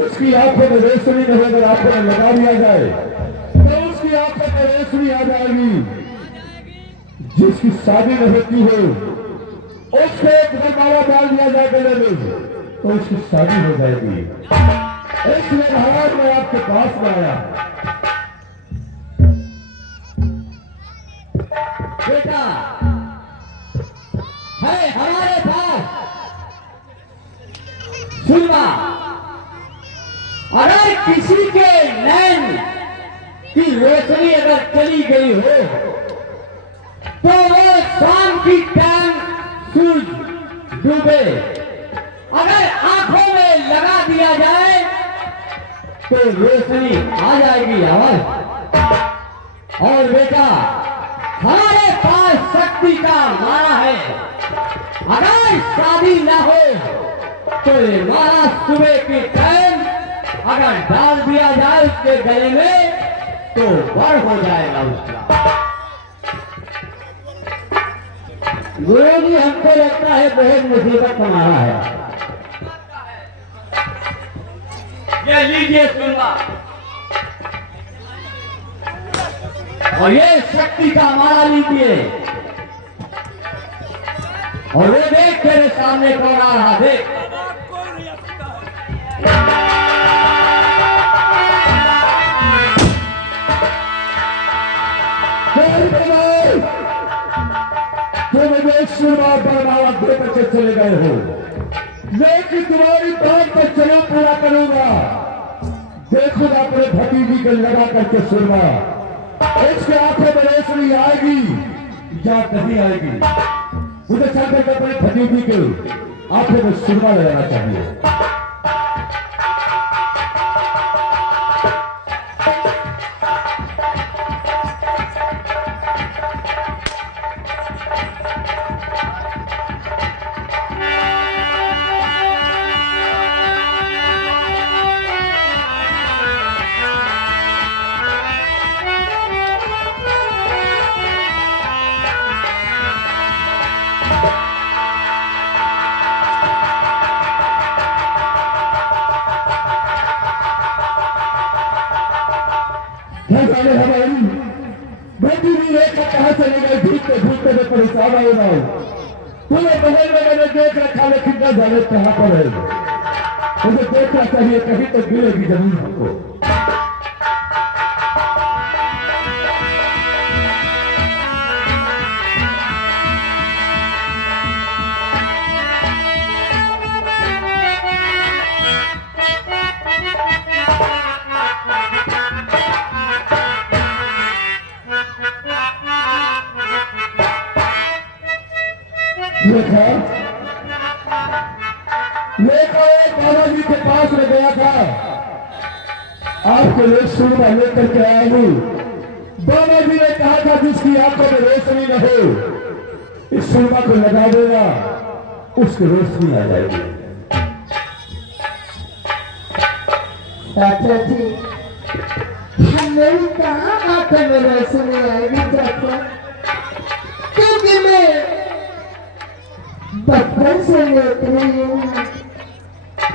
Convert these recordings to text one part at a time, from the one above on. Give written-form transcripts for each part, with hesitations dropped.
जिसकी आंखों में रेशमी नहीं अगर आंखों में लगा दिया जाए तो उसकी आंखों में रेशमी आ जाएगी। जिसकी शादी नहीं होती है उसको एक माला डाल दिया जाए गले में तो उसकी शादी हो जाएगी। इसलिए महाराज मैं आपके पास में आया। बेटा है हमारे पास सुनवा, अगर किसी के नैन की रोशनी अगर चली गई हो तो वो शाम की टाइम सूरज डूबे अगर आंखों में लगा दिया जाए तो रोशनी आ जाएगी आवाज। और बेटा हमारे पास शक्ति का माला है, अगर शादी ना हो तो ये माला सुबह की टाइम अगर डाल दिया जाए उसके गले में तो बर हो जाएगा उसका। गुरु जी हमको लगता है बहुत मुसीबत हमारा है। ये लीजिए सुनवा, और ये शक्ति का माला लीजिए। और वो देख तेरे सामने कौन आ रहा, देख। तुम मुझे शुरुआत पर माला दे करके चले गए हो, लेकिन तुम्हारी बात पर जरूर पूरा करूंगा। देखो अपने भतीजी को लगा करके सुनवा, इसके आंखों में रोशनी आएगी या नहीं आएगी। मुझे चल करके अपने भतीजी के आंखों में सुरमा लगाना चाहिए। हमारी बेटी भी रेखा कहां चले गई, भूलते भूलते मैं परेशान हो रहा हूं। पूरे बगल में मैंने देख रखा लेकिन न जाने कहां पर है। मुझे देखना चाहिए, कहीं तो मिलेगी जमीन हमको। देखा एक बालाजी के पास में गया था, आपके लिए सुरमा लेकर के आया हूं। बालाजी ने कहा था जिसकी आंखों में रोशनी न हो इस सुरमा को लगा देगा, उसकी रोशनी आ जाएगी। चाचा जी मेरी कहाँ आंखों में रोशनी आएगी चाचा, क्योंकि मैं बचपन से लेट रही हूँ,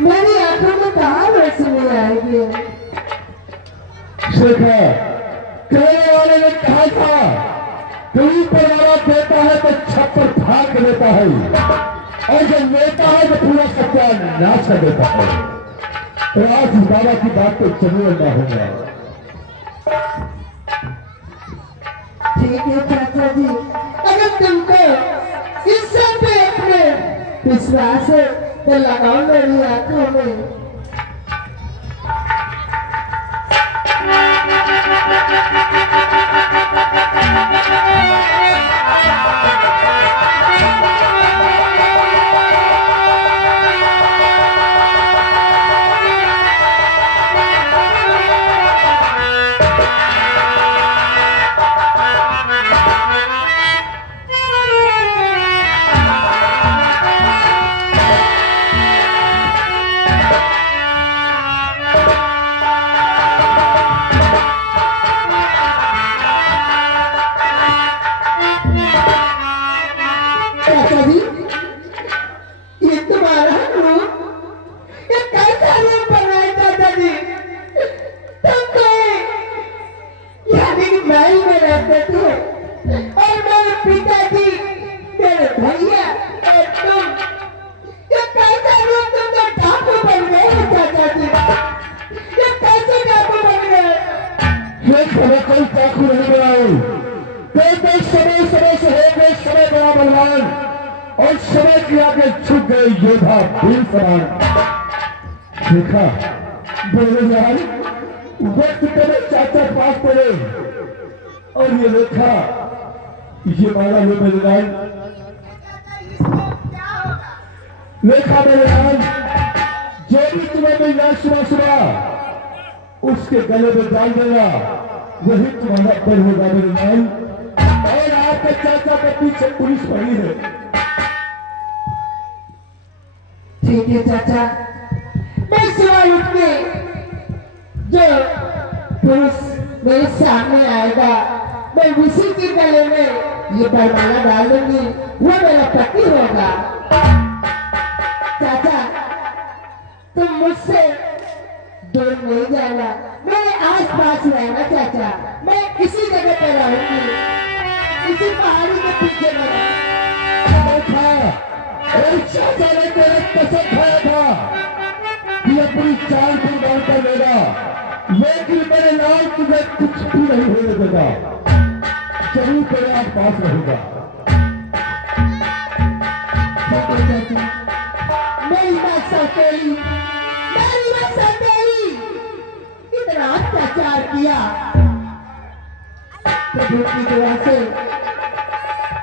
मेरी आंखों में कहाँ रोशनी आएगी। देखा कहने वाले ने कहा था कि ऊपर वाला देता है तो छप्पर फाड़ के देता है, और जब लेता है तो पूरा सत्यानाश कर देता है। तो आज बाबा की बात तो जरूर ना होगा। ठीक है चाचा जी, अगर तुमको इस सब पे अपने विश्वास है तो लगाओ मेरी आंखों में। और समय के आगे झुक गए योद्धा वीर समान। देखा बोले यार वक्त तेरे चाचा के पास पड़े और ये देखा ये मारा ये बलिदान देखा बलिदान जो भी तुम्हें मिलना सुबह सुबह उसके गले में डाल देगा वही तुम्हारा पर होगा बलिदान। और आपके चाचा के पीछे पुलिस पड़ी है। ठीक है चाचा, मैं सुबह उठ के जो पुरुष मेरे सामने आएगा मैं उसी के गले में ये बरमाला डाल दूंगी, वो मेरा पति होगा। चाचा तुम मुझसे दूर नहीं जाना, मेरे आस पास रहना चाचा। मैं इसी जगह पर रहूंगी, इसी पहाड़ी के पीछे चाचा ने तेरे कसम खाया था कि अपनी जान कुर्बान कर देगा, लेकिन मेरे नाम तुझे कुछ भी नहीं होने देगा, जरूर तेरे आस पास रहेगा। मेरी बात सौतेली, मेरी बात सौतेली, इतना अत्याचार किया प्रभु की दुआ से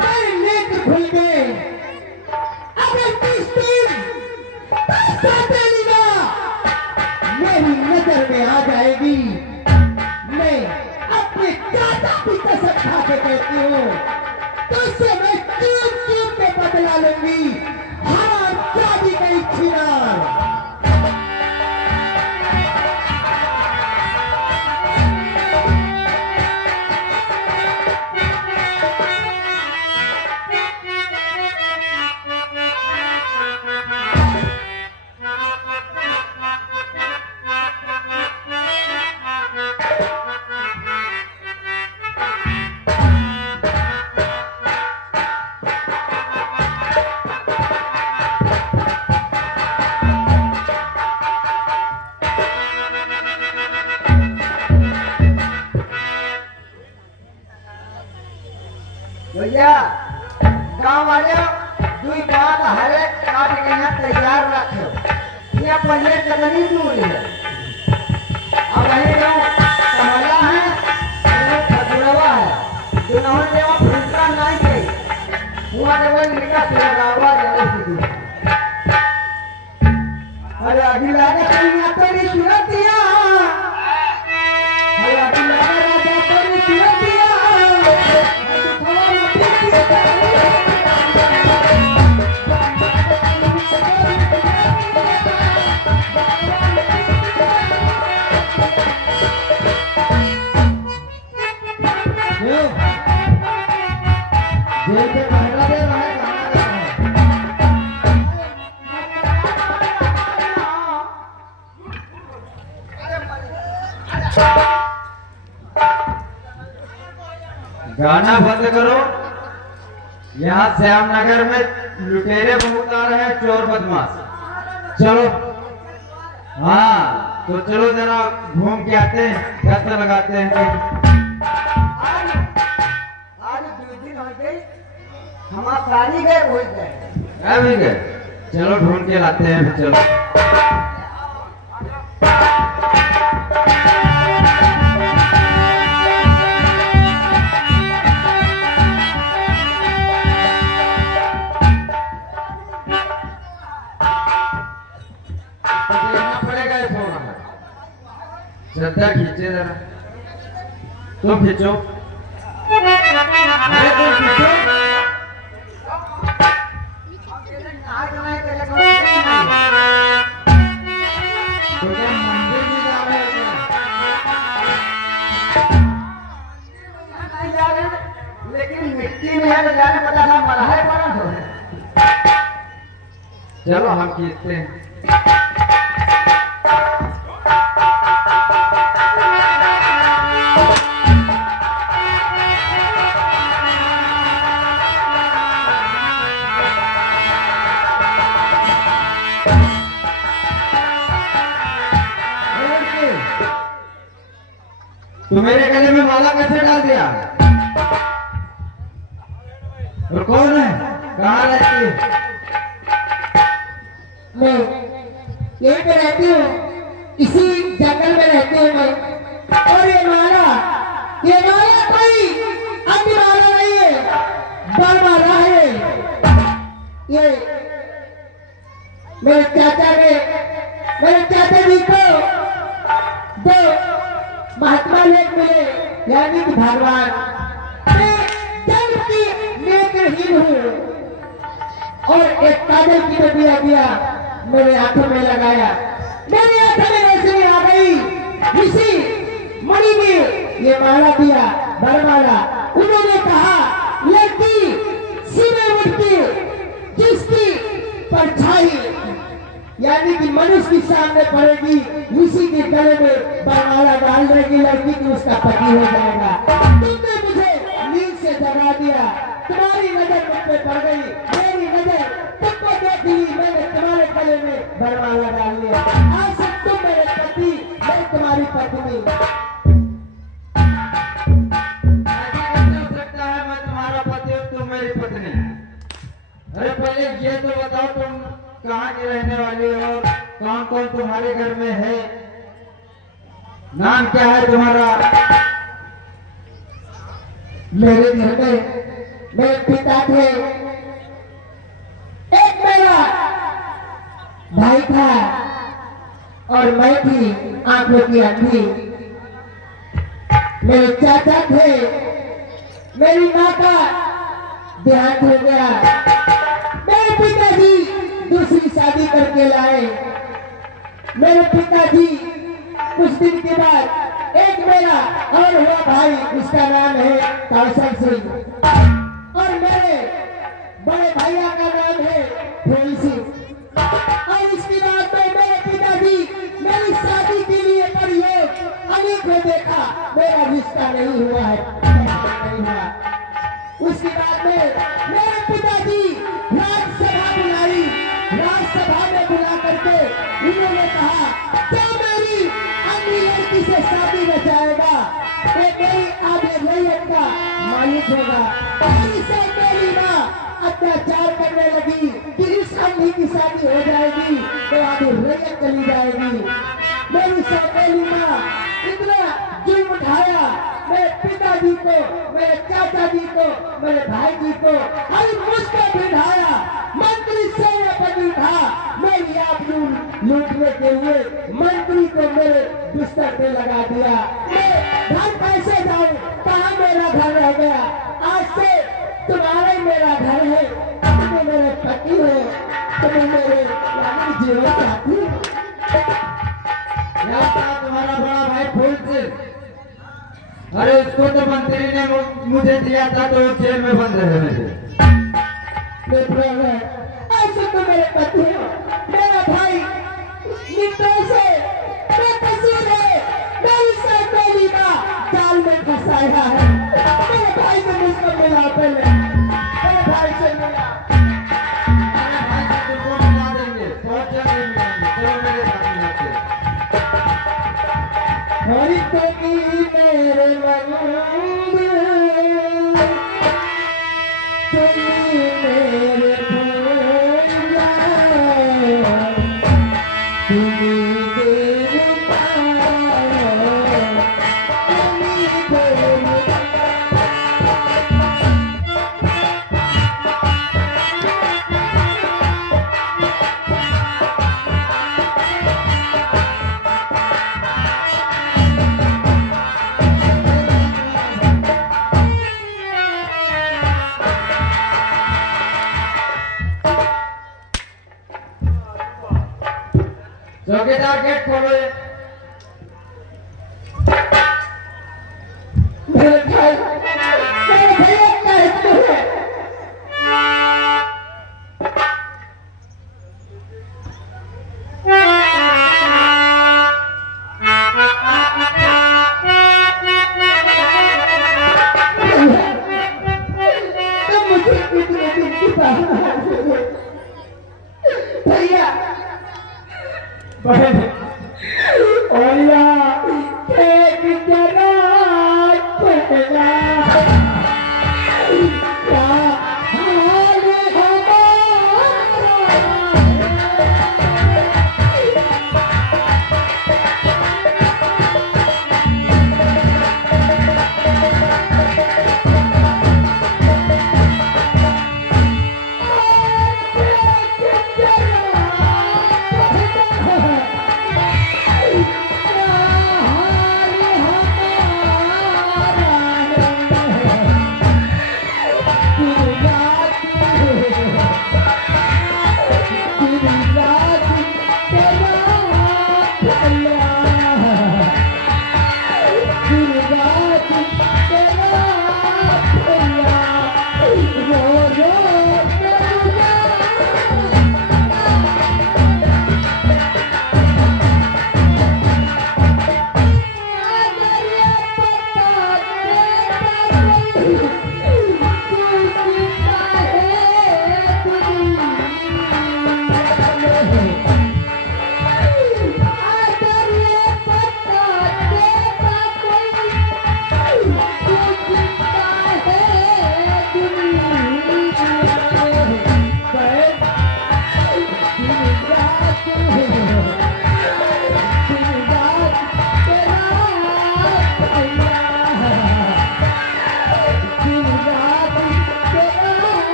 मेरे नेत्र खुल गए। अगर किस दिन सौतेली ना मेरी नजर में आ जाएगी, मैं अपने चाचा की कसम खा के कहती हूँ तुझसे मैं चूप चूप के बदला लूंगी। हराम जादी गई छिनार। भैया गाँव वाले दुई बात हरे काट के यहाँ तैयार रखे, यहाँ पहले कदनी दूर है। अब वही जो कमला है खजुरवा है, दोनों ने वहाँ फुटका नहीं गई, हुआ जब वो निकाल से लगावा जल्दी से। अरे अभी लगा तो यहाँ तेरी सूरत दिया, अरे अभी लगा राजा तेरी सूरत दिया। गाना बंद करो, यहाँ श्यामनगर में लुटेरे बहुत आ रहे हैं, चोर बदमाश। चलो हाँ तो चलो जरा घूम के आते हैं, कैसे लगाते हैं। आज 2 दिन हो गए हमारा सारी गए हो गए, चलो ढूंढ के लाते हैं फिर। चलो श्रद्धा खींचे जरा, तुम खींचो, अरे तुम खींचो। तो क्या मंदिर में जा रहे हैं? लेकिन मिट्टी में है, जाने पता था मरा है बड़ा हो। चलो हम खींचते हैं। तो मेरे गले में माला कैसे डाल दिया? और कौन है? कहाँ रहती है? मैं यहीं पे रहती हूँ, इसी जंगल में रहती हूँ मैं। और ये माला कोई अन्य माला नहीं है, बरमाला है। ये मेरे चाचा जी को दो महात्मा लोग मिले, यानी कि भगवान। मैं जन्म की नेत्रहीन हूँ और एक काजल की डबिया दिया मेरे आंखों में लगाया, मेरे आंखों में रोशनी आ गई। ऋषि मुनि ने ये माला दिया, वरमाला। उन्होंने कहा लड़की सीने उठती जिसकी परछाई यानी कि मनुष्य के सामने पड़ेगी, उसी के गले में वरमाला डाल देगी लड़की की, उसका पति हो जाएगा। तुमने मुझे नींद से जगा दिया, तुम्हारी नजर मुझ पे पड़ गई, मेरी नजर तुमको देख ली, मैंने तुम्हारे गले में वरमाला डाल लिया। आज से तुम मेरे पति, मैं तुम्हारी पत्नी। ऐसा कैसे हो सकता है? मैं तुम्हारा पति हूँ, तुम मेरी पत्नी। अरे पहले ये तो बताओ, तुम कहाँ की रहने वाली हो और कौन कौन तुम्हारे घर में है? नाम क्या है तुम्हारा? मेरे घर में मेरे पिता थे, एक मेरा भाई था और मैं थी आंखों की अंधी। मेरे चाचा थे, मेरी माँ का देहांत हो गया। मेरे पिताजी दूसरी शादी करके लाए। मेरे पिताजी कुछ दिन के बाद एक मेरा और हुआ भाई, उसका नाम है कौशल सिंह, और मेरे बड़े भैया का नाम है फूल सिंह। और इसके बाद में मेरे पिताजी मेरी शादी के लिए प्रयोग अनेक को देखा, मेरा रिश्ता नहीं हुआ है, नहीं हुआ। उसके बाद में मेरे पिताजी राज्यसभा बुलाई, राज्यसभा में बुला करके उन्होंने कहा जो मेरी अन्य लड़की से शादी न जाएगा वो मेरी आधे रैयत का मालिक होगा। इससे मेरी माँ अत्याचार करने लगी कि इस अन्य की शादी हो जाएगी तो आधी रैयत चली जाएगी। मेरी सौतेली माँ इतना जुल्म उठाया, मेरे पिताजी को, मेरे चाचा जी को, मेरे भाई जी को, अरे मुझको बिठाया। मंत्री सेनापति था, मेरी आबरू लूटने के लिए मंत्री को मेरे बिस्तर पे लगा दिया। मैं घर कैसे जाऊं? कहाँ मेरा घर रह गया? आज से तुम्हारे मेरा घर है, तुम मेरे पति हो, तुम मेरे जीवन साथी हो। यहाँ था तुम्हारा बड़ा भाई फूल सिंह। अरे उसको तो मंत्री ने मुझे दिया था तो वो जेल में बंद रहने थे। ऐसे तो मेरे पति हो, मेरा भाई निर्दोष है, बेकसूर है, मेरी सौतेली माँ जाल में फंसाया है। मेरे भाई से मुझको मिला, पहले मेरे भाई से मिला। अरे भाई से तुमको मिला देंगे, बहुत जल्द मिलाएंगे। चलो मेरे साथ मिलाते हैं। हरि तो की मेरे मन मेरे भैया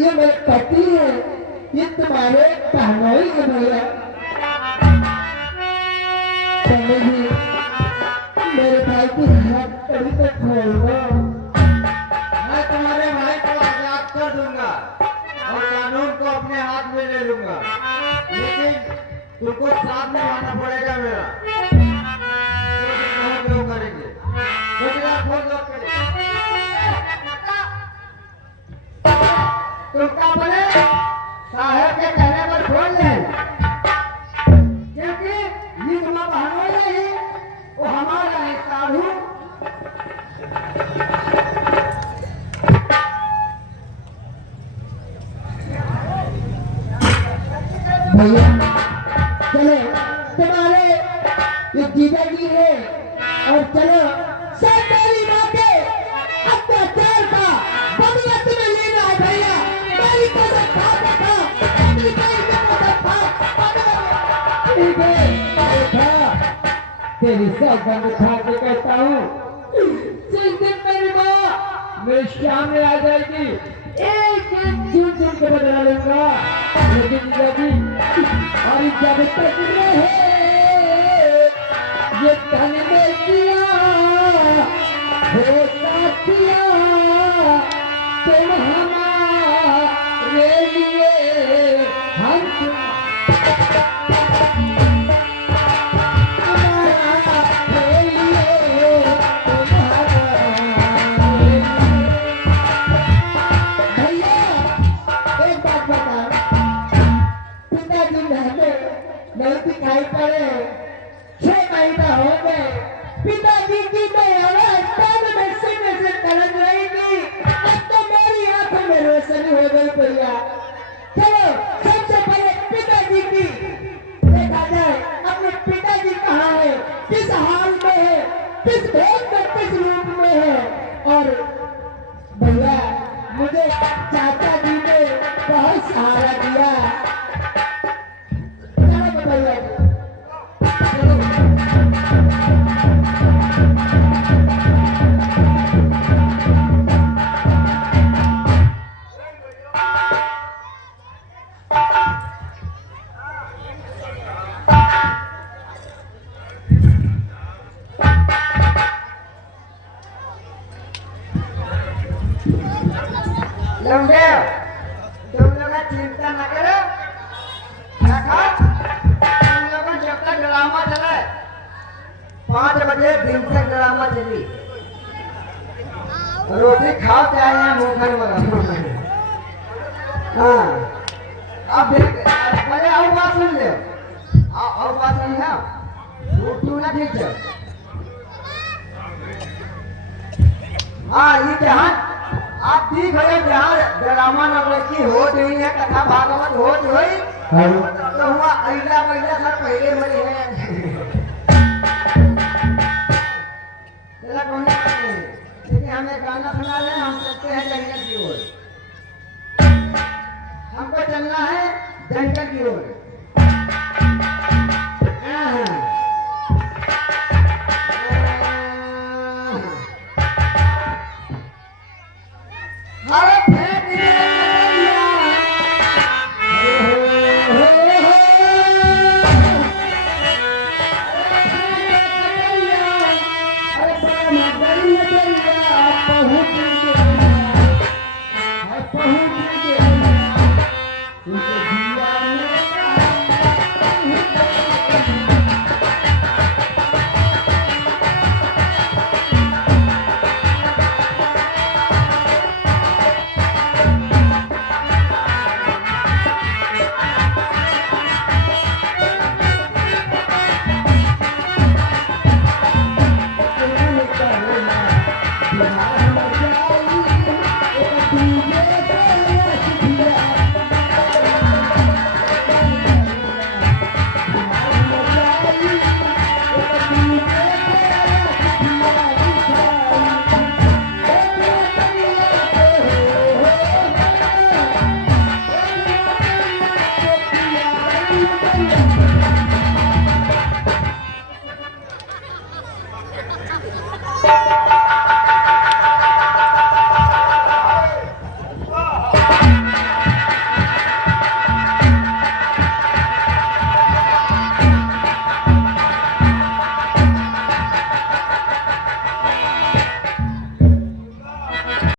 ये मेरे पति है, ये तुम्हारे पहनोई है भैया। स्वामी जी, मेरे भाई की हाथ कभी तक खोल दो। मैं तुम्हारे भाई को आजाद कर दूंगा और कानून को अपने हाथ में ले लूंगा, लेकिन तुमको साथ में आना पड़ेगा मेरा। तो लोग करेंगे खोल दो। तुम क्या बोले? साहब के कहने पर खोल ले, क्योंकि ये तुम्हारा बहनोई नहीं, वो हमारा है साधु। भैया चलो, तुम्हारे ये जीजा जी है, और चलो सब मेरी माँ के अत्याचार का बदला तुम्हें लेना है भैया। मेरी कसम खा के खा, अपनी भाई की कसम खा। ठीक है, देखा तेरी सब बंद खा के कहता हूँ, जिस दिन मेरी माँ मेरे सामने आ जाएगी, एक एक चून चून के बदला लूंगा। लेकिन यदि और जब तक रहे ये तन में किया होता किया, तुम हमारे लिए हम नहीं दिखाई पड़े, 6 महीना हो गए, पिताजी की तन में सीने से तड़प रही थी, अब तो मेरी आंखों में रोशनी हो गई भैया। चलो सबसे पहले पिताजी की देखा जाए, अपने पिताजी कहाँ है, किस हाल में है, किस भेद में, किस रूप में है। और भैया मुझे चाचा जी ने बहुत सहारा दिया। भैया लौंडे, तुम लोग चिंता न करो, देखो तुम लोग जब तक ड्रामा चले, 5 बजे दिन से ड्रामा चली, रोटी खाओ चाहे यहाँ मुखर में। हाँ, अब पहले और बात सुन ले, और बात सुन लो, तू ना खींचो। हाँ, ये जहाँ आप ठीक हो, जहाँ ड्रामा नवलखी हो रही है, कथा भागवत हो रही, तो हुआ अगला महीना सर पहले मरी है। लेकिन हमें गाना सुना ले, हम चलते हैं जंगल की ओर। हमको चलना है जंगल की ओर।